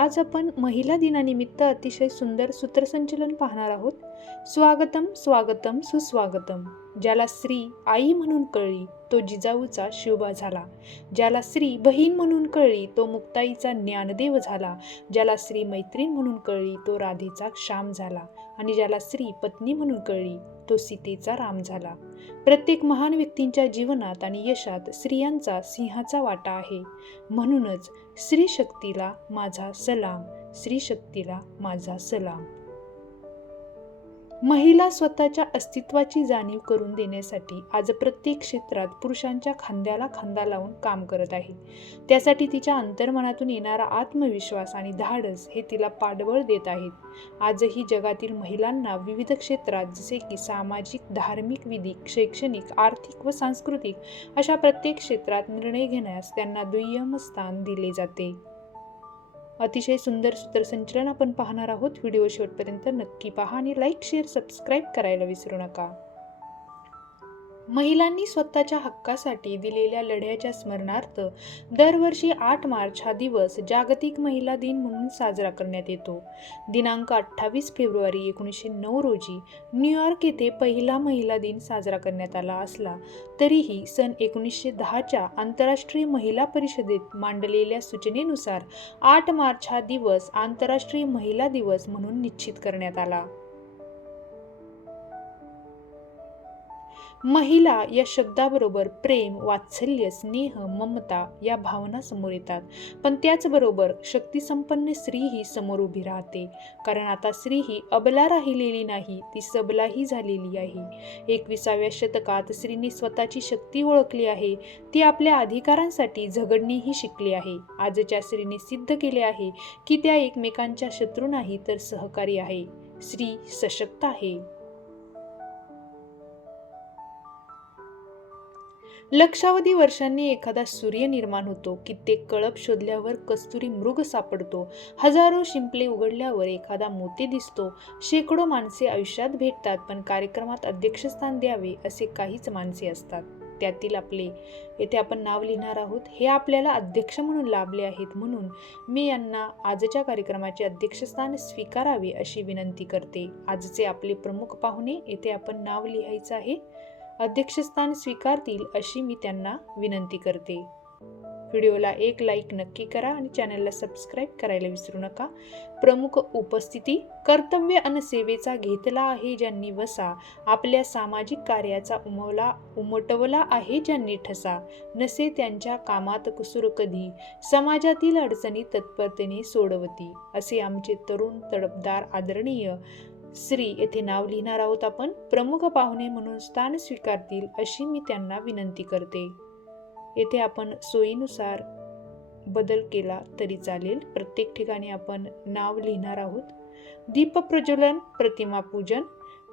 आज आपण महिला दिनानिमित्त अतिशय सुंदर सूत्रसंचलन पाहणार आहोत. स्वागतम स्वागतम सुस्वागतम. ज्याला स्त्री आई म्हणून कळली तो जिजाऊचा शिवबा झाला. ज्याला स्त्री बहीण म्हणून कळली तो मुक्ताईचा ज्ञानदेव झाला. ज्याला स्त्री मैत्रीण म्हणून कळली तो राधेचा श्याम झाला. आणि ज्याला स्त्री पत्नी म्हणून कळली तो सीतेचा राम झाला. प्रत्येक महान व्यक्तींच्या जीवनात आणि यशात स्त्रियांचा सिंहाचा वाटा आहे. म्हणूनच स्त्री शक्तीला माझा सलाम, स्त्री शक्तीला माझा सलाम. महिला स्वतःच्या अस्तित्वाची जाणीव करून देण्यासाठी आज प्रत्येक क्षेत्रात पुरुषांच्या खांद्याला खांदा लावून काम करत आहे. त्यासाठी तिच्या अंतर्मनातून येणारा आत्मविश्वास आणि धाडस हे तिला पाठबळ देत आहेत. आजही जगातील महिलांना विविध क्षेत्रात जसे की सामाजिक, धार्मिक, विधिक, शैक्षणिक, आर्थिक व सांस्कृतिक अशा प्रत्येक क्षेत्रात निर्णय घेण्यास त्यांना दुय्यम स्थान दिले जाते. अतिशय सुंदर सूत्रसंचलन आपण पाहणार आहोत. व्हिडिओ शेवटपर्यंत नक्की पहा आणि लाईक, शेअर, सबस्क्राईब करायला विसरू नका. महिलांनी स्वतःच्या हक्कासाठी दिलेल्या लढ्याच्या स्मरणार्थ दरवर्षी 8 मार्च हा दिवस जागतिक महिला दिन म्हणून साजरा करण्यात येतो. दिनांक 28 फेब्रुवारी 1909 रोजी न्यूयॉर्क येथे पहिला महिला दिन साजरा करण्यात आला असला तरीही सन 1910च्या आंतरराष्ट्रीय महिला परिषदेत मांडलेल्या सूचनेनुसार 8 मार्च हा दिवस आंतरराष्ट्रीय महिला दिवस म्हणून निश्चित करण्यात आला. महिला या शब्दाबरोबर प्रेम, वात्सल्य, स्नेह, ममता या भावना समोर येतात. पण त्याचबरोबर शक्तिसंपन्न स्त्री ही समोर उभी राहते. कारण आता स्त्री ही अबला राहिलेली नाही, ती सबलाही झालेली आहे. 21व्या शतकात स्त्रीने स्वतःची शक्ती ओळखली आहे. ती आपल्या अधिकारांसाठी झगडणेही शिकली आहे. आजच्या स्त्रीने सिद्ध केले आहे की त्या एकमेकांच्या शत्रू नाही तर सहकारी आहे. स्त्री सशक्त आहे. लक्षावधी वर्षांनी एखादा सूर्य निर्माण होतो. कित्येक कळप शोधल्यावर कस्तुरी मृग सापडतो. हजारो शिंपले उघडल्यावर एखादा मोती दिसतो. शेकडो माणसे आयुष्यात भेटतात, पण कार्यक्रमात अध्यक्षस्थान द्यावे असे काहीच माणसे असतात. त्यातील आपले येथे आपण नाव लिहिणार आहोत. हे आपल्याला अध्यक्ष म्हणून लाभले आहेत, म्हणून मी यांना आजच्या कार्यक्रमाचे अध्यक्षस्थान स्वीकारावे अशी विनंती करते. आजचे आपले प्रमुख पाहुणे येथे आपण नाव लिहायचं आहे. अध्यक्षस्थान स्वीकारतील अशी मी त्यांना विनंती करते. व्हिडिओला एक लाईक नक्की करा आणि चॅनलला सबस्क्राईब करायला विसरू नका. प्रमुख उपस्थिती. कर्तव्य अन सेवेचा घेतला आहे ज्यांनी वसा, आपल्या सामाजिक कार्याचा उमटवला आहे ज्यांनी ठसा, नसे त्यांच्या कामात कुसूर कधी, समाजातील अडचणी तत्परतेने सोडवती. असे आमचे तरुण, तडफदार, आदरणीय श्री येथे नाव लिहिणार आहोत आपण. प्रमुख पाहुणे म्हणून स्थान स्वीकारतील अशी मी त्यांना विनंती करते. येथे आपण सोयीनुसार बदल केला तरी चालेल. प्रत्येक ठिकाणी आपण नाव लिहिणार आहोत. दीपप्रज्वलन, प्रतिमा पूजन.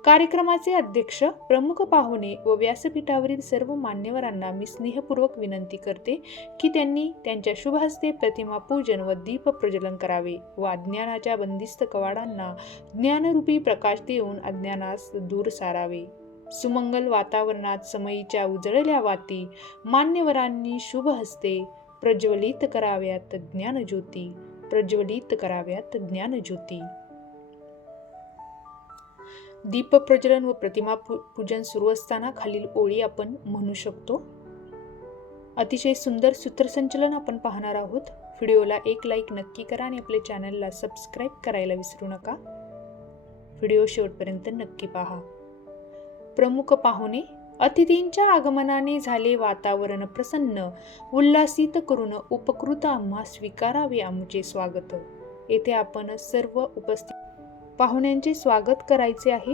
कार्यक्रमाचे अध्यक्ष, प्रमुख पाहुणे व व्यासपीठावरील सर्व मान्यवरांना मी स्नेहपूर्वक विनंती करते की त्यांनी त्यांच्या शुभ हस्ते प्रतिमा पूजन व दीप प्रज्वलन करावे व अज्ञानाच्या बंदिस्त कवाडांना ज्ञानरूपी प्रकाश देऊन अज्ञानास दूर सारावे. सुमंगल वातावरणात समयीच्या उजळल्या वाती मान्यवरांनी शुभ हस्ते प्रज्वलित कराव्यात ज्ञानज्योती, प्रज्वलित कराव्यात ज्ञानज्योती. दीप प्रज्वलन व प्रतिमा पूजन सुरू असताना खालील ओळी आपण म्हणू शकतो. अतिशय सुंदर सूत्रसंचलन आपण पाहणार आहोत. व्हिडिओला एक लाईक नक्की करा आणि आपल्या चॅनलला सबस्क्राईब करायला विसरू नका. व्हिडिओ शेवटपर्यंत नक्की पहा. प्रमुख पाहुणे. अतिथींच्या आगमनाने झाले वातावरण प्रसन्न, उल्हासित करून उपकृत आम्हा स्वीकारावे आमचे स्वागत. येथे आपण सर्व उपस्थित पाहुण्यांचे स्वागत करायचे आहे.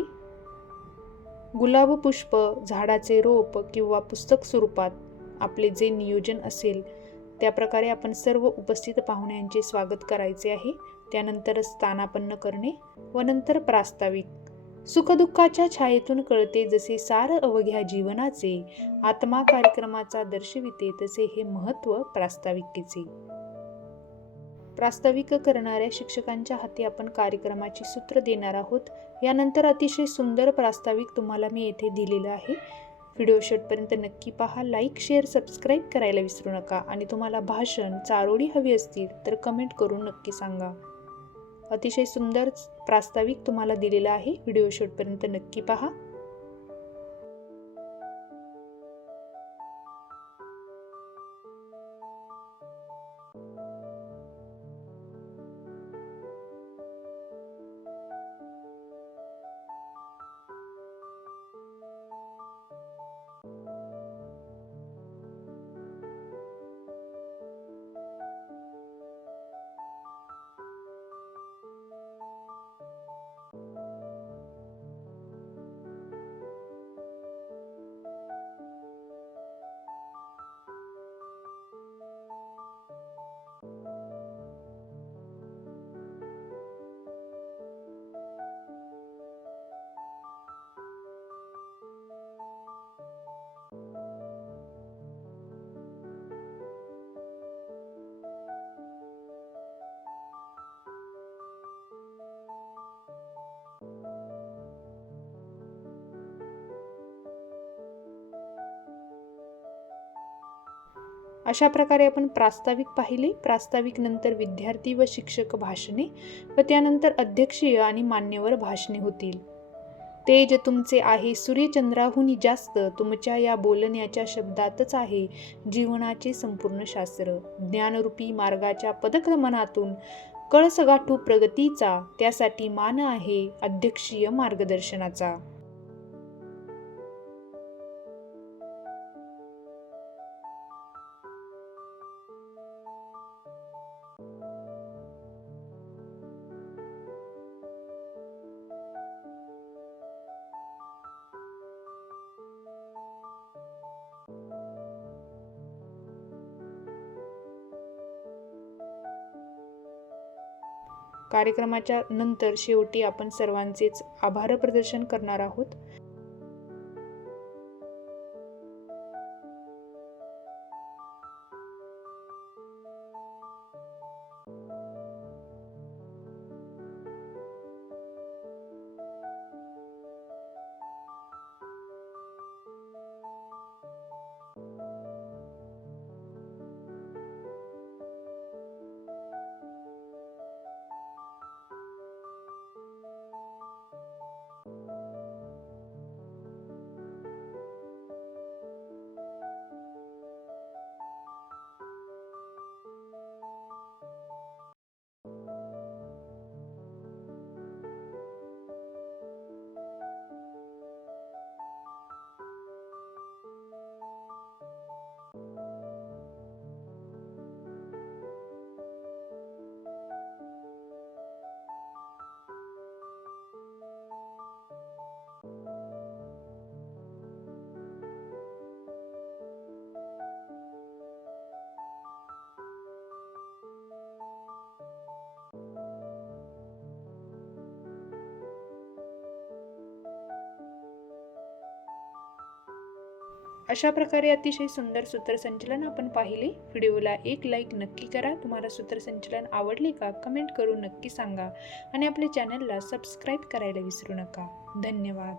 गुलाब पुष्प, झाडाचे रोप किंवा पुस्तक स्वरूपात आपले जे नियोजन असेल त्या प्रकारे आपण सर्व उपस्थित पाहुण्यांचे स्वागत करायचे आहे. त्यानंतर स्थानापन्न करणे व नंतर प्रास्ताविक. सुखदुःखाच्या छायेतून कळते जसे सार अवघ्या जीवनाचे, आत्मा कार्यक्रमाचा दर्शविते तसे हे महत्त्व प्रास्ताविकेचे. प्रास्ताविक करणाऱ्या शिक्षकांच्या हाती आपण कार्यक्रमाची सूत्र देणार आहोत. यानंतर अतिशय सुंदर प्रास्ताविक तुम्हाला मी येथे दिलेलं आहे. व्हिडिओ शेवटपर्यंत नक्की पहा. लाईक, शेअर, सबस्क्राईब करायला विसरू नका. आणि तुम्हाला भाषण, चारोळी हवी असतील तर कमेंट करून नक्की सांगा. अतिशय सुंदर प्रास्ताविक तुम्हाला दिलेला आहे. व्हिडिओ शेवटपर्यंत नक्की पहा. अशा प्रकारे आपण प्रास्ताविक पाहिले. प्रास्ताविक नंतर विद्यार्थी व शिक्षक भाषणे व त्यानंतर अध्यक्षीय आणि मान्यवर भाषणे होतील. तेज तुमचे आहे सूर्यचंद्राहून जास्त, तुमच्या या बोलण्याच्या शब्दातच आहे जीवनाचे संपूर्ण शास्त्र. ज्ञानरूपी मार्गाच्या पदक्रमणातून कळस गाठू प्रगतीचा, त्यासाठी मान आहे अध्यक्षीय मार्गदर्शनाचा. कार्यक्रमाच्या नंतर शेवटी आपण सर्वांचेच आभार प्रदर्शन करणार आहोत. अशा प्रकारे अतिशय सुंदर सूत्रसंचलन आपण पाहिले. व्हिडिओला एक लाईक नक्की करा. तुम्हाला सूत्रसंचलन आवडले का कमेंट करून नक्की सांगा. आणि आपल्या चॅनलला सबस्क्राईब करायला विसरू नका. धन्यवाद.